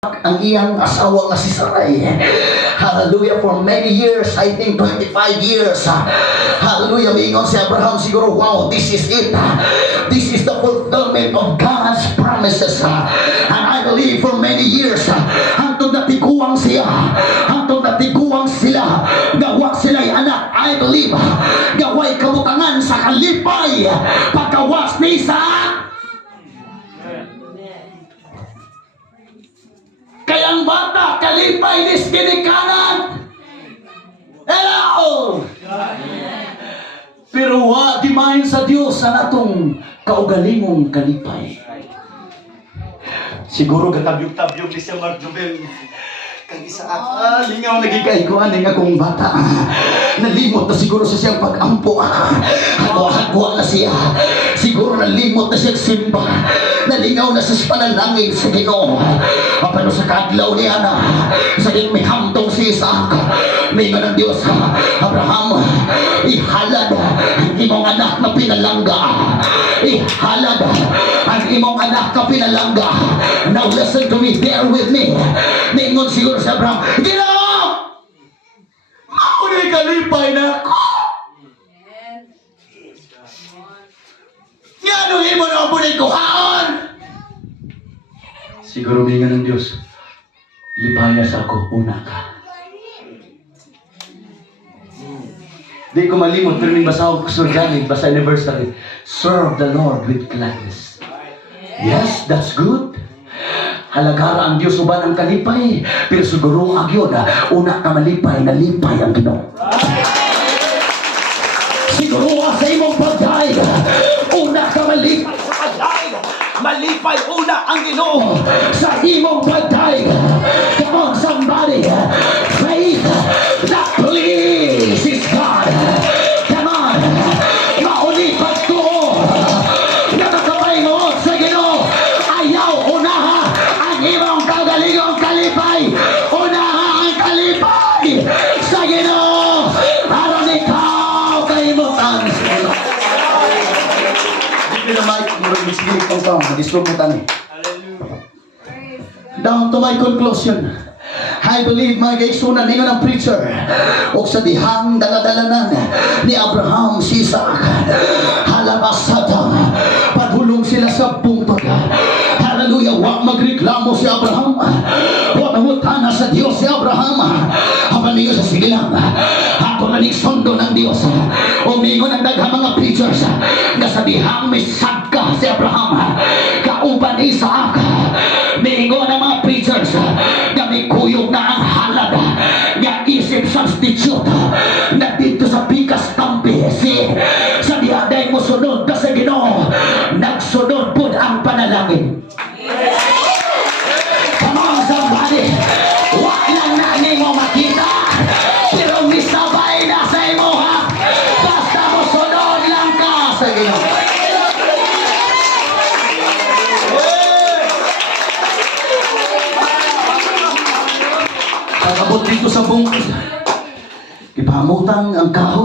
ang iyang asawa nga si Sarai. Hallelujah, for many years, I think 25 years. Hallelujah, miingon si Abraham siguro, wow, this is it. This is the fulfillment of God's promises. And I believe for many years, hangtod na tiguang siya, hangtod na tiguang sila, gawa sila'y anak. I believe, gaway kabutangan sa kalipay, pagkawas ni Isaac. Kaya ang bata, kalipay ni skinikanan. Hello! Pero di mahin sa Diyos ang atong kaugalingong kalipay. Siguro gatabyog-tabyog ni siya Marjobel. Kang Isaac, lingaw nagikaikuan nga kung bata. Nalimot na siguro sa siyang pag-ampo. Hagwa na siya. Siguro nalimot na siyang simba. Nalingaw na sa panalangin sa Ginoo. Apano sa kadlaw niya na sa iyong may hamtong si Isaac. May ng Diyos, Abraham, ihalad ang imong anak na pinalangga. Ihalad ang imong anak na pinalangga. Now listen to me, bear with me. Ningon siguro sa Abraham, Ginoo! Maunay kalipay na ako! Nga nung imo na ang bunay kuhaan! Siguro may nga ng Diyos, lipaya sa ako, una ka. Di ko malimot, pero may basahog ko basa anniversary. Serve the Lord with gladness. Yes, that's good. Halagara ang Diyos uban ang kalipay, pero siguro ang yun, una ka malipay, nalipay ang Ginoo. Siguro sa imong pagdaig, una ka malipay sa pagdaig, malipay una ang Ginoo sa imong pagdaig. Come on, somebody, faith that pleases God. Come on, maulipad ko, nakakapaingon sa Ginoo. Ayaw unaha ang imong kagalingong kalipay, unaha ang kalipay sa Ginoo. Aron ikaw kaimutan. Hindi na mic, murag misigilig pang sound, madisturb mo tani. Down to my conclusion. I believe mga kaigsunan ninyo ng preacher o sa dihang daladalanan ni Abraham si Isaac. Halabasata, padulong sila sa bungtod. Hallelujah, wag magreklamo si Abraham. Wag mangutana sa Diyos si Abraham. Haban niyo sa sigilang, ako na nigsundo ng Diyos. Umingon ang daghang mga preachers na sa dihang may sagka si Abraham kauban ni Isaac. Mingon ang mga preachers na may kuyog na ang halad nga isip substitute na dito sa Pikas Tampi. Sa dihaday mo sunod ka sa Ginoo, nagsunod po ang panalangin. Come on somebody, wag lang na mo makita, pero misabay na sa imo ha. Basta mo sunod lang ka sa Ginoo. Pagabot dito sa bungkod, ipamutang ang kahoy.